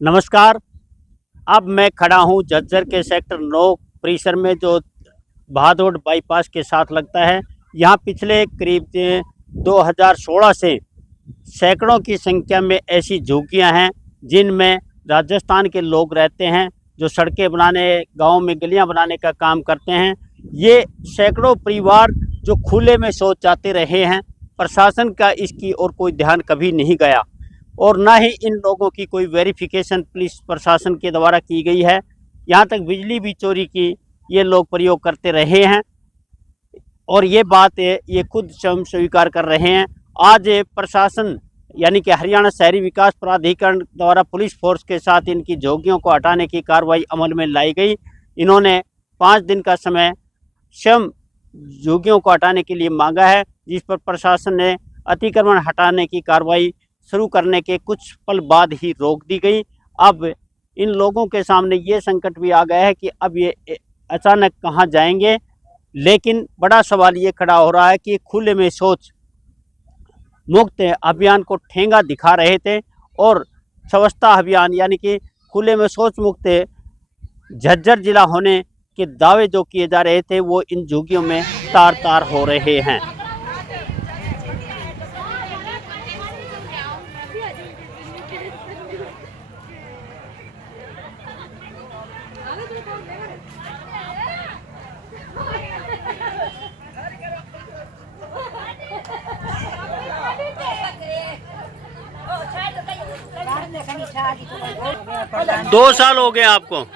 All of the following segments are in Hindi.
नमस्कार। अब मैं खड़ा हूँ झज्जर के सेक्टर 9 परिसर में, जो भादोड़ बाईपास के साथ लगता है। यहाँ पिछले करीब 2016 से सैकड़ों की संख्या में ऐसी झुग्गियाँ हैं जिनमें राजस्थान के लोग रहते हैं, जो सड़कें बनाने, गाँव में गलियाँ बनाने का काम करते हैं। ये सैकड़ों परिवार जो खुले में शौच जाते रहे हैं, प्रशासन का इसकी ओर कोई ध्यान कभी नहीं गया और ना ही इन लोगों की कोई वेरिफिकेशन पुलिस प्रशासन के द्वारा की गई है। यहाँ तक बिजली भी चोरी की ये लोग प्रयोग करते रहे हैं और ये बात ये खुद स्वयं स्वीकार कर रहे हैं। आज प्रशासन यानी कि हरियाणा शहरी विकास प्राधिकरण द्वारा पुलिस फोर्स के साथ इनकी झोंगियों को हटाने की कार्रवाई अमल में लाई गई। इन्होंने 5 दिन का समय स्वयं झोंगियों को हटाने के लिए मांगा है, जिस पर प्रशासन ने अतिक्रमण हटाने की कार्रवाई शुरू करने के कुछ पल बाद ही रोक दी गई। अब इन लोगों के सामने ये संकट भी आ गया है कि अब ये अचानक कहाँ जाएंगे। लेकिन बड़ा सवाल ये खड़ा हो रहा है कि खुले में शौच मुक्त अभियान को ठेंगा दिखा रहे थे और स्वच्छता अभियान यानी कि खुले में शौच मुक्त झज्जर जिला होने के दावे जो किए जा रहे थे वो इन झुग्गियों में तार तार हो रहे हैं। दो साल हो गए आपको?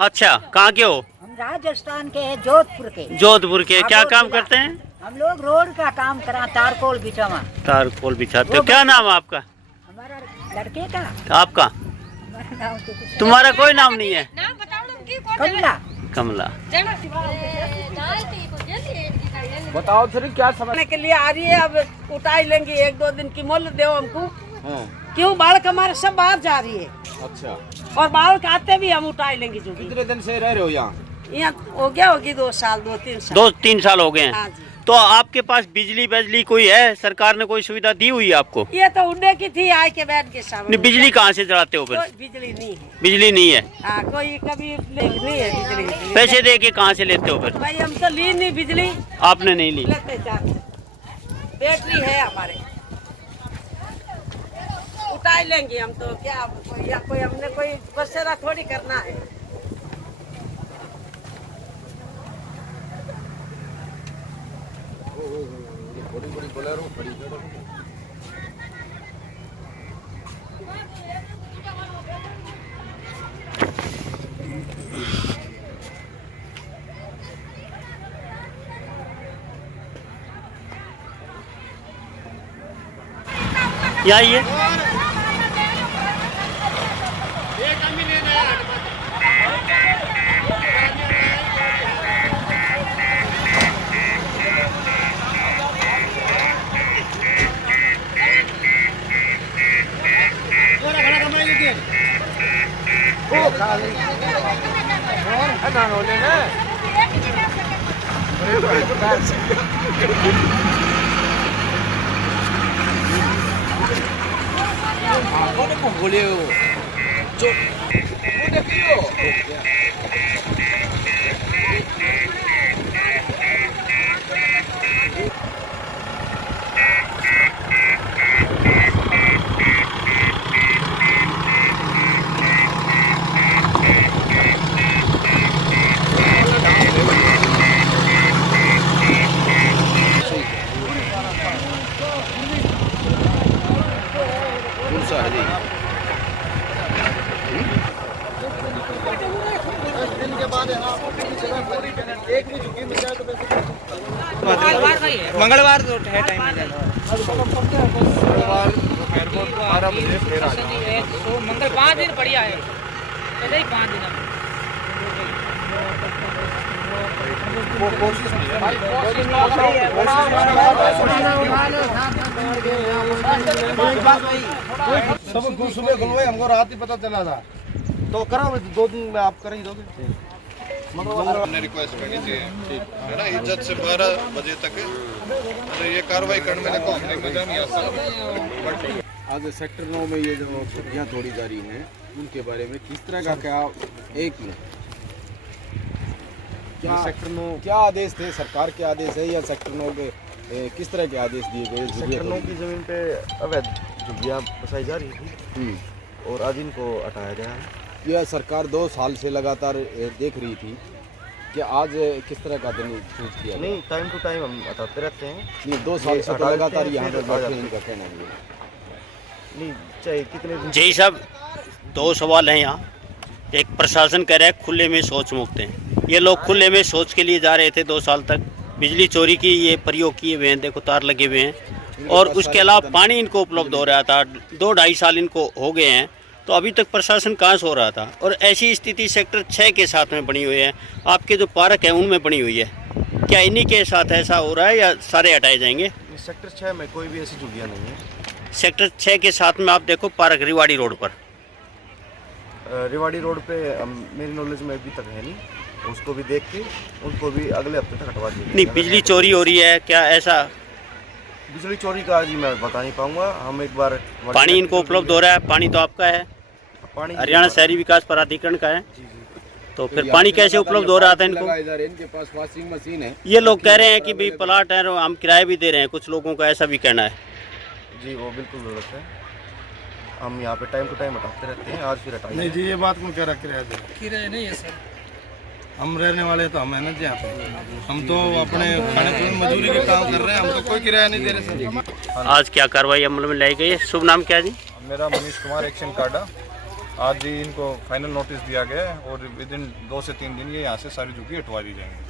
अच्छा, कहाँ के हो? हम राजस्थान के हैं, जोधपुर के। जोधपुर के। क्या काम करते हैं? हम लोग रोड का काम करा, तारकोल बिछावा। तारकोल बिछाते हो। क्या नाम है आपका? हमारा लड़के का। आपका? हमारा नाम तो कुछ तुम्हारा कोई नाम नहीं है? कमला। कमला। बताओ फिर क्या समझने के लिए आ रही है? अब उठाई लेंगे, 1-2 दिन की मोल दो हमको। क्यों? बालक हमारे सब बाहर जा रही है। अच्छा। और बालक आते भी हम उठाई लेंगे। जो कितने दिन से रह रहे हो यहाँ? हो गया होगी 2 साल, 2-3 साल। 2-3 साल हो गए हैं। हाँ जी। तो आपके पास बिजली कोई है? सरकार ने कोई सुविधा दी हुई है आपको? ये तो उड़ने की थी, आए के बैठ के सामने। बिजली कहाँ से चलाते हो फिर? बिजली नहीं है। बिजली नहीं है? हाँ, कोई कभी नहीं है बिजली। पैसे दे के कहाँ से लेते हो फिर? भाई हम तो ली नहीं बिजली। आपने नहीं ली? लेते जाते। बैटरी है हमारे, उठा लेंगे हम तो। क्या कोई हमने कोई बसेरा थोड़ी करना है। बड़ी बोलेरो बड़ी। या ये मंगलवार तो है टाइम। मंगल 5 दिन बढ़िया है, ऐसे ही 5 दिन। सब सुबह खुलवाए, हमको रात ही पता चला था तो करा 2 दिन में आप कर ही दोगे। हमने रिक्वेस्ट करनी चाहिए, है ना, इज्जत से 12 बजे तक। अरे ये कार्रवाई करने में को हमने मजा नहीं आता। आज सेक्टर 9 में ये जो झुग्गियाँ तोड़ी जा रही हैं उनके बारे में किस तरह का क्या एक मिनट क्या सेक्टर 9 क्या आदेश थे, सरकार के आदेश है या सेक्टर 9 के किस तरह के आदेश दिए गए? सेक्टर 9 की ज़मीन पे अवैध झुग्गियाँ बसाई जा रही थी और आज इनको हटाया गया है। यह सरकार 2 साल से लगातार देख रही थी कि आज किस तरह का दिन चूज किया? नहीं, टाइम टू टाइम हम हटाते रहते हैं। नहीं, 2 साल से तो लगातार यहाँ पर बैठे हैं, इनका कहना है नहीं, चाहे कितने दिन जय साहब, 2 सवाल हैं यहाँ। एक, प्रशासन कह रहा है खुले में शौच मुक्त हैं। ये लोग खुले में शौच के लिए जा रहे थे 2 साल तक। बिजली चोरी की ये प्रयोग किए हुए हैं, देखो तार लगे हुए हैं। और उसके अलावा पानी इनको उपलब्ध हो रहा था। 2-2.5 साल इनको हो गए हैं, तो अभी तक प्रशासन कहाँ से हो रहा था। और ऐसी स्थिति सेक्टर 6 के साथ में बनी हुई है। आपके जो पार्क है उनमें बनी हुई है। क्या इन्हीं के साथ ऐसा हो रहा है या सारे हटाए जाएंगे? सेक्टर 6 में कोई भी ऐसी झुग्गियाँ नहीं है। सेक्टर 6 के साथ में आप देखो पार्क रिवाड़ी रोड पर। रिवाड़ी रोड पे मेरी नॉलेज में अभी तक है नहीं। उसको भी देख के उनको भी अगले हफ्ते तक हटवा देंगे। नहीं, बिजली चोरी हो रही है क्या ऐसा? बिजली चोरी का जी मैं बता नहीं पाऊंगा। हम एक बार पानी इनको उपलब्ध हो रहा है? पानी तो आपका है, पानी हरियाणा शहरी विकास प्राधिकरण का है। तो फिर पानी कैसे उपलब्ध हो रहा था इनको? इनके पास वॉशिंग मशीन है। ये लोग कह रहे हैं कि भाई प्लाट है, हम किराए भी दे रहे हैं। कुछ लोगों का ऐसा भी कहना है। जी, वो बिल्कुल गलत है। हम यहाँ पे टाइम टू टाइम हटाते रहते हैं। आज फिर हटाएंगे। नहीं जी, ये बात को कह रहा किराया दे। किराया नहीं है सर। हम रहने वाले तो हम है ना जी यहाँ पे। हम तो अपने खाने पीने मजदूरी के काम कर रहे हैं। हम तो कोई किराया नहीं दे रहे सर। आज क्या कार्रवाई अमल में लाई गई है? शुभ नाम क्या है जी? मेरा मनीष कुमार, एक्शन काडा। आज ही इनको फाइनल नोटिस दिया गया है और विद इन 2 से 3 दिन ये यहाँ से सारी झुग्गी हटवा दी जाएंगी।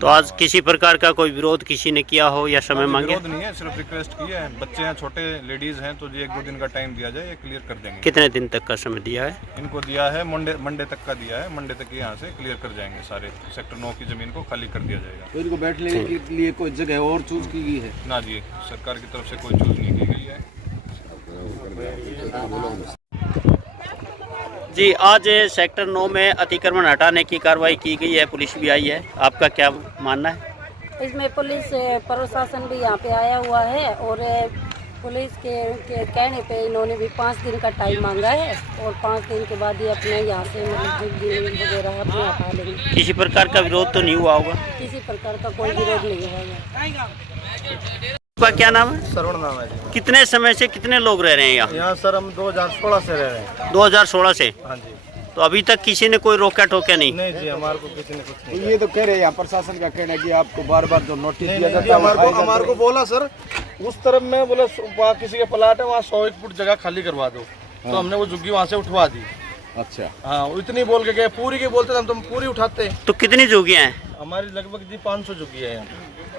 तो आज किसी प्रकार का कोई विरोध किसी ने किया हो या समय मांगे? विरोध नहीं है, सिर्फ रिक्वेस्ट की है। बच्चे हैं, छोटे लेडीज हैं, तो जी 1-2 दिन का टाइम दिया जाए, ये क्लियर कर देंगे। कितने दिन तक का समय दिया है इनको दिया है मंडे तक का दिया है। मंडे तक यहाँ से क्लियर कर जाएंगे। सारे सेक्टर 9 की जमीन को खाली कर दिया जाएगा। तो इनको बैठने के लिए कोई जगह और चूज की गई है? ना जी, सरकार की तरफ से कोई चूज नहीं की गई है। जी, आज सेक्टर 9 में अतिक्रमण हटाने की कार्रवाई की गई है, पुलिस भी आई है। आपका क्या मानना है? इसमें पुलिस प्रशासन भी यहाँ पे आया हुआ है और पुलिस के कहने पे इन्होंने भी 5 दिन का टाइम मांगा है और 5 दिन के बाद ये अपने यहाँ से मतलब वगैरह अपने हटा लेंगे। किसी प्रकार का विरोध तो नहीं हुआ होगा? किसी प्रकार का कोई विरोध नहीं होगा। आपका क्या नाम है? सरवण नाम है जी। कितने समय से कितने लोग रह रहे हैं यहाँ? यहाँ सर हम 2016 से रह रहे हैं। 2016 से? हाँ जी। तो अभी तक किसी ने कोई रोका टोका नहीं? नहीं जी, हमारे को किसी ने कुछ नहीं। ये तो कह रहे हैं प्रशासन का कहना है कि आपको बार-बार जो नोटिस दिया जाता जी, है हमारे को बोला सर उस तरफ में बोला वहाँ किसी के प्लाट है, वहाँ 100 फुट जगह खाली करवा दो। तो हमने वो झुग्गी वहाँ से उठवा दी। अच्छा, हाँ, इतनी बोल के गए। पूरी के बोलते हम तो पूरी उठाते। तो कितनी झुग्गियाँ हैं? हमारी लगभग जी 500 झुग्गी है यहाँ।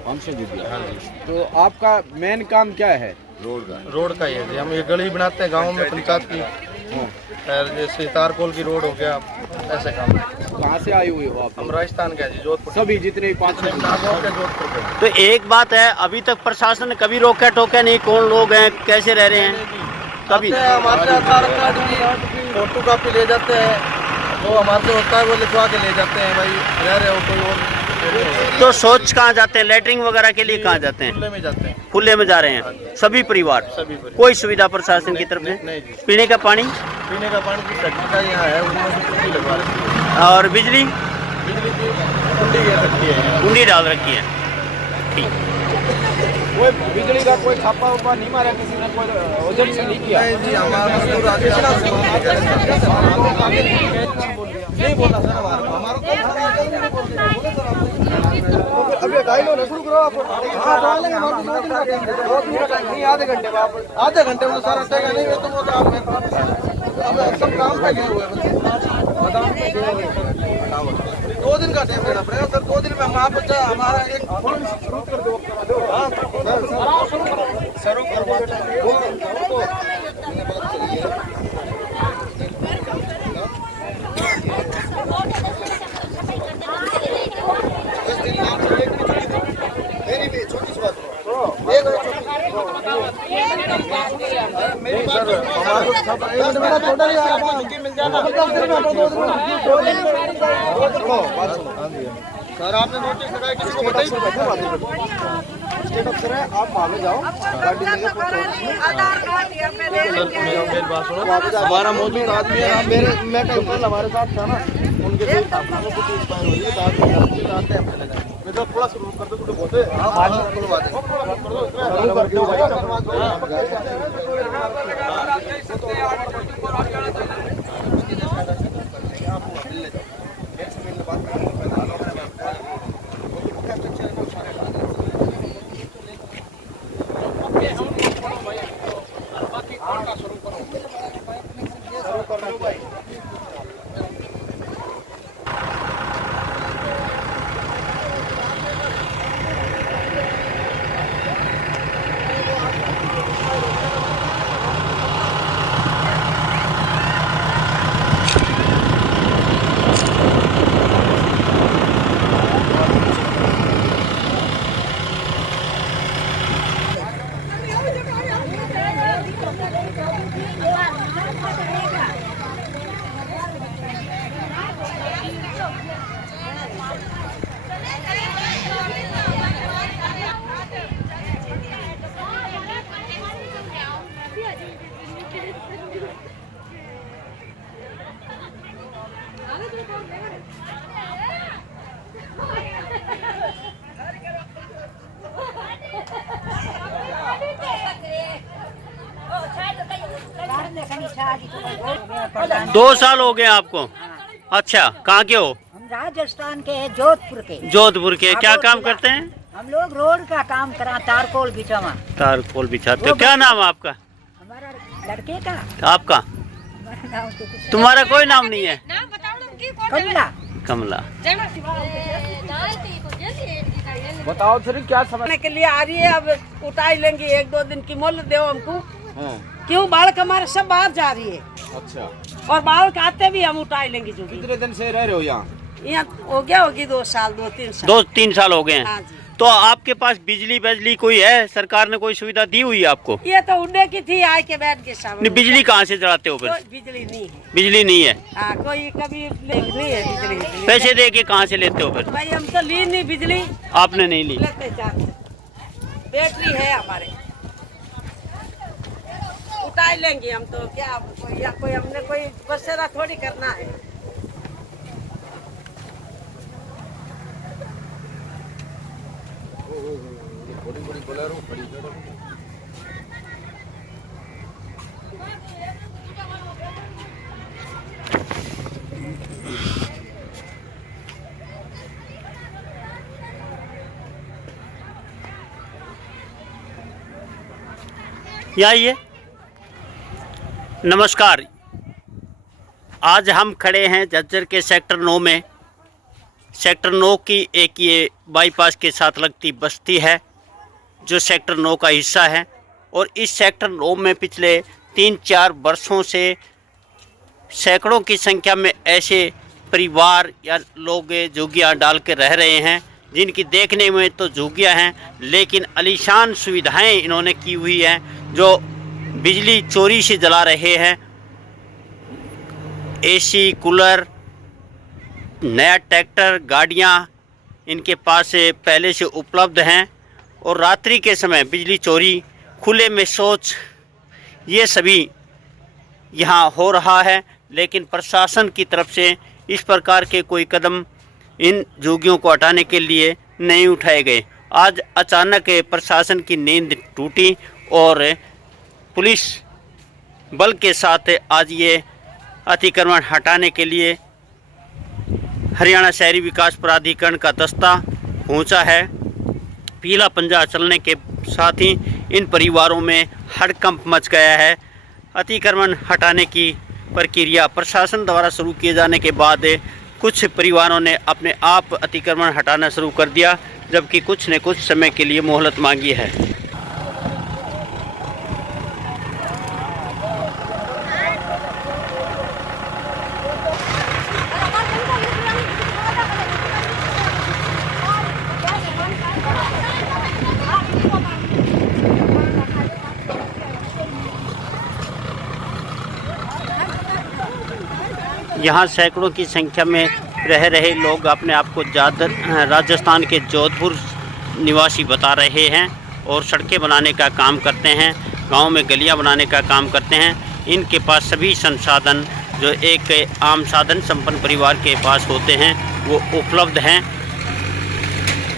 500 झुग्गियाँ। हाँ जी। तो आपका मेन काम क्या है? रोड का ही है जी। हम ये गली बनाते हैं गाँव में पंचायत की। जैसे तारकोल की रोड हो गया, ऐसे काम। कहाँ से आए हुए हो आप? हम राजस्थान के हैं जी, जोधपुर। सभी जितने 500 जोधपुर के। तो एक बात है, अभी तक प्रशासन ने कभी रोका टोका नहीं। कौन लोग हैं, कैसे रह रहे हैं? कभी हमारे आधार कार्ड की फोटो कॉपी ले जाते हैं, वो हमारे से होता है वो लिखवा के ले जाते हैं। भाई रह रहे हो कोई और। तो शौच कहाँ जाते हैं? लैटरिन वगैरह के लिए कहाँ जाते हैं? खुले में जाते हैं। खुले में जा रहे हैं सभी परिवार? सभी परिवार। कोई सुविधा प्रशासन की तरफ से? नहीं जी। पीने का पानी? पीने का पानी की फैक्ट्री का यहाँ है, उसमें से कुंडी लगवा रखी है। और बिजली? बिजली की कुंडी घेर रखी है। कुंडी डाल रखी है। ठीक। कोई बिजली का कोई छापा उपा नहीं मारा किसी ने? कोई ऑब्जेक्शन नहीं किया? नहीं जी, हमारा नहीं बोला सर। अभी ढाई लो शुरू करो आप। आधे घंटे में सारा हटेगा नहीं तो वो तो आप सब काम लगे हुए बताओ। 2 दिन का टाइम देना पड़ेगा सर। 2 दिन में हम आप हमारा एक शुरू कर दो। शुरू कर सर आपने नोटिस लगाया किसी को बताइए। स्टेट अफसर है, आप वहाँ पे जाओ, गाड़ी लेके हमारा मौजूद आदमी है, मैं कल हमारे साथ था ना, उनके कुछ एक्सपायर हो गई, आते हैं चले जाएंगे। तो थोड़ा शुरू कर दो, थोड़े बहुत दो साल हो गए आपको? अच्छा, कहाँ के हो? हम राजस्थान के हैं, जोधपुर के। जोधपुर के। क्या काम करते हैं? हम लोग रोड का काम करा, तारकोल बिछावा। तारकोल बिछाते हो। क्या नाम है आपका? हमारा लड़के का। आपका? हमारा नाम तो कुछ तुम्हारा कोई नाम नहीं है? कमला। कमला। बताओ सर क्या समझने के लिए आ रही है, अब उठाई लेंगे, एक दो दिन की मोहलत दो हमको। क्यों बालक हमारे सब बाहर जा रही है। अच्छा, और बालक आते भी हम उठाई लेंगे। जो कितने दिन से रह रहे हो यहाँ? हो गया होगी 2 साल, 2-3 साल। 2-3 साल हो गए हैं। हाँ जी। तो आपके पास बिजली कोई है? सरकार ने कोई सुविधा दी हुई है आपको? ये तो उड़ने की थी, आए के बैठ के सामने। नहीं, बिजली कहाँ से चलाते हो फिर? बिजली नहीं है। बिजली नहीं है? हाँ, कोई कभी नहीं है बिजली। पैसे दे के कहाँ से लेते हो फिर? भाई हम तो ली नहीं बिजली। आपने नहीं ली? लेते जाते, बैटरी है हमारे, उठाई लेंगे हम तो। क्या कोई हमने कोई बसेरा थोड़ी करना है। बड़ी बोलेरो खड़ी है। यहाँ आइए। नमस्कार, आज हम खड़े हैं झज्जर के सेक्टर 9 में। सेक्टर 9 की एक ये बाईपास के साथ लगती बस्ती है जो सेक्टर 9 का हिस्सा है। और इस सेक्टर 9 में पिछले 3-4 वर्षों से सैकड़ों की संख्या में ऐसे परिवार या लोग झुग्गियाँ डाल के रह रहे हैं, जिनकी देखने में तो झुग्गियाँ हैं लेकिन आलीशान सुविधाएं इन्होंने की हुई हैं, जो बिजली चोरी से जला रहे हैं। एसी, कूलर, नया ट्रैक्टर, गाड़ियां इनके पास पहले से उपलब्ध हैं। और रात्रि के समय बिजली चोरी, खुले में शौच, ये सभी यहाँ हो रहा है। लेकिन प्रशासन की तरफ से इस प्रकार के कोई कदम इन झुग्गियों को हटाने के लिए नहीं उठाए गए। आज अचानक प्रशासन की नींद टूटी और पुलिस बल के साथ आज ये अतिक्रमण हटाने के लिए हरियाणा शहरी विकास प्राधिकरण का दस्ता पहुंचा है। पीला पंजा चलने के साथ ही इन परिवारों में हड़कंप मच गया है। अतिक्रमण हटाने की प्रक्रिया प्रशासन द्वारा शुरू किए जाने के बाद कुछ परिवारों ने अपने आप अतिक्रमण हटाना शुरू कर दिया, जबकि कुछ ने कुछ समय के लिए मोहलत मांगी है। यहाँ सैकड़ों की संख्या में रह रहे लोग अपने आप को राजस्थान के जोधपुर निवासी बता रहे हैं और सड़कें बनाने का काम करते हैं, गांव में गलियां बनाने का काम करते हैं। इनके पास सभी संसाधन जो एक आम साधन संपन्न परिवार के पास होते हैं वो उपलब्ध हैं।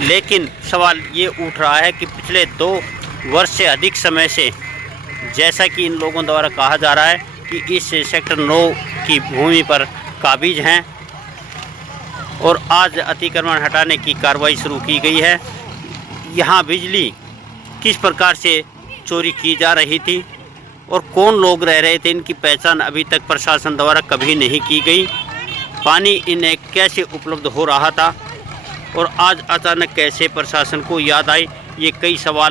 लेकिन सवाल ये उठ रहा है कि पिछले 2 वर्ष से अधिक समय से, जैसा कि इन लोगों द्वारा कहा जा रहा है कि इस सेक्टर 9 की भूमि पर काबिज हैं और आज अतिक्रमण हटाने की कार्रवाई शुरू की गई है। यहाँ बिजली किस प्रकार से चोरी की जा रही थी और कौन लोग रह रहे थे, इनकी पहचान अभी तक प्रशासन द्वारा कभी नहीं की गई। पानी इन्हें कैसे उपलब्ध हो रहा था और आज अचानक कैसे प्रशासन को याद आई, ये कई सवाल